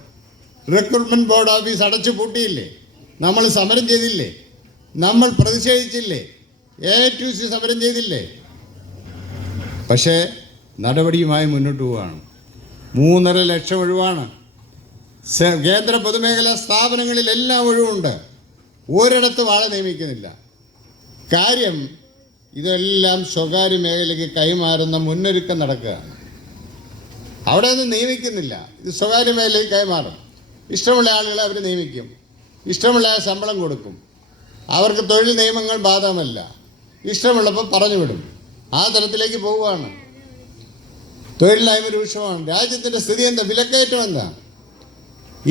റിക്രൂട്ട്മെൻറ്റ് ബോർഡ് ഓഫീസ് അടച്ചു പൂട്ടിയില്ലേ? നമ്മൾ സമരം ചെയ്തില്ലേ? നമ്മൾ പ്രതിഷേധിച്ചില്ലേ? AITUC സമരം ചെയ്തില്ലേ? പക്ഷേ നടപടിയുമായി മുന്നോട്ട് പോവുകയാണ്. 3.5 ലക്ഷം ഒഴിവാണ്. കേന്ദ്ര പൊതുമേഖലാ സ്ഥാപനങ്ങളിലെല്ലാം ഒഴിവുണ്ട്. ഒരിടത്തും ആളെ നിയമിക്കുന്നില്ല. കാര്യം ഇതെല്ലാം സ്വകാര്യ മേഖലയ്ക്ക് കൈമാറുന്ന മുന്നൊരുക്കം നടക്കുകയാണ്. അവിടെ ഒന്നും നിയമിക്കുന്നില്ല. ഇത് സ്വകാര്യ മേഖലയ്ക്ക് കൈമാറും. ഇഷ്ടമുള്ള ആളുകളെ അവർ നിയമിക്കും, ഇഷ്ടമുള്ള ശമ്പളം കൊടുക്കും. അവർക്ക് തൊഴിൽ നിയമങ്ങൾ ബാധകമല്ല. ഇഷ്ടമുള്ളപ്പോൾ പറഞ്ഞു വിടും. ആ തരത്തിലേക്ക് പോവുകയാണ്. തൊഴിലില്ലായ്മ രൂക്ഷമാണ്. രാജ്യത്തിൻ്റെ സ്ഥിതി എന്താ? വിലക്കയറ്റം എന്താ?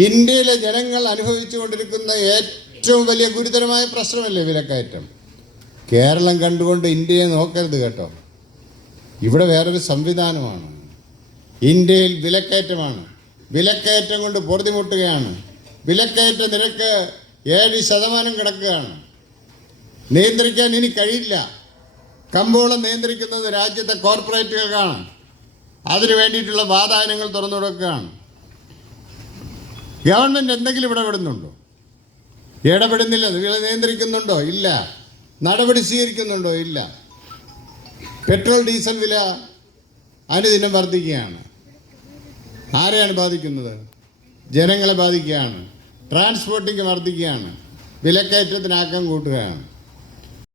ഇന്ത്യയിലെ ജനങ്ങൾ അനുഭവിച്ചു കൊണ്ടിരിക്കുന്ന ഏറ്റവും വലിയ ഗുരുതരമായ പ്രശ്നമല്ലേ വിലക്കയറ്റം? കേരളം കണ്ടുകൊണ്ട് ഇന്ത്യയെ നോക്കരുത് കേട്ടോ. ഇവിടെ വേറൊരു സംവിധാനമാണ്. ഇന്ത്യയിൽ വിലക്കയറ്റമാണ്. വിലക്കയറ്റം കൊണ്ട് പൊറുതിമുട്ടുകയാണ്. വിലക്കയറ്റ നിരക്ക് 7% കിടക്കുകയാണ്. നിയന്ത്രിക്കാൻ ഇനി കഴിയില്ല. കമ്പോളം നിയന്ത്രിക്കുന്നത് രാജ്യത്തെ കോർപ്പറേറ്റുകൾക്കാണ്. അതിനു വേണ്ടിയിട്ടുള്ള വാതായനങ്ങൾ തുറന്നു കൊടുക്കുകയാണ്. ഗവൺമെൻറ് എന്തെങ്കിലും ഇടപെടുന്നുണ്ടോ? ഇടപെടുന്നില്ല. വില നിയന്ത്രിക്കുന്നുണ്ടോ? ഇല്ല. നടപടി സ്വീകരിക്കുന്നുണ്ടോ? ഇല്ല. പെട്രോൾ ഡീസൽ വില അനുദിനം വർദ്ധിക്കുകയാണ്. ആരെയാണ് ബാധിക്കുന്നത്? ജനങ്ങളെ ബാധിക്കുകയാണ്. ട്രാൻസ്പോർട്ടിങ് വർദ്ധിക്കുകയാണ്. വിലക്കയറ്റത്തിന് ആക്കം കൂട്ടുകയാണ്.